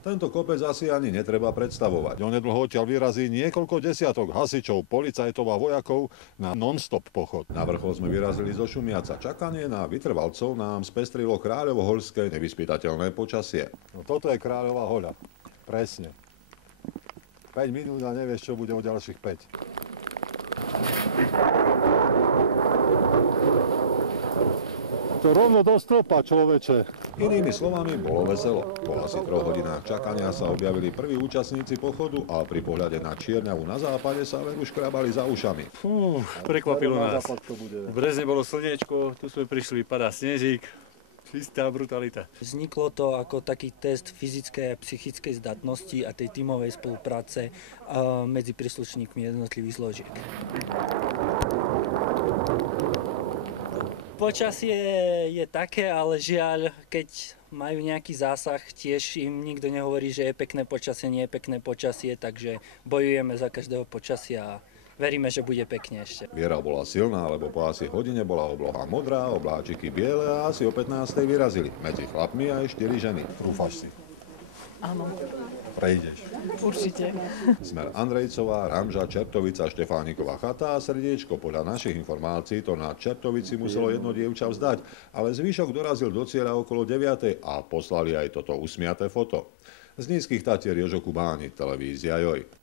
Tento kopec asi ani netreba predstavovať. Onedlho odtiaľ vyrazí niekoľko desiatok hasičov, policajtov a vojakov na non-stop pochod. Na vrchol sme vyrazili zo Šumiaca. Čakanie na vytrvalcov nám spestrilo kráľovohoľské nevyspytateľné počasie. No toto je Kráľová hoľa. Presne. 5 minút a nevieš, čo bude o ďalších 5. To rovno do stropa, človeče. Inými slovami, bolo veselo. Po asi 3 hodinách čakania sa objavili prví účastníci pochodu a pri pohľade na Čierňavu na západe sa len už krabali za ušami. Prekvapilo nás. V Brezne bolo slniečko, tu sme prišli, padá snežík. Čistá brutalita. Vzniklo to ako taký test fyzickej a psychickej zdatnosti a tej tímovej spolupráce medzi príslušníkmi jednotlivých zložiek. Počasie je také, ale žiaľ, keď majú nejaký zásah, tiež im nikto nehovorí, že je pekné počasie, nie je pekné počasie, takže bojujeme za každého počasia a veríme, že bude pekne ešte. Viera bola silná, lebo po asi hodine bola obloha modrá, obláčiky biele a asi o 15. vyrazili. Medzi chlapmi aj 4 ženy. Trúfaš si? Áno. Prejdeš. Určite. Smer Andrejcová, Ramža, Čertovica, Štefánikova chata a Srdiečko. Podľa našich informácií to na Čertovici muselo jedno dievča vzdať, ale zvyšok dorazil do cieľa okolo 9. a poslali aj toto usmiaté foto. Z Nízkych Tatier Jožo Kubáni, televízia Joj.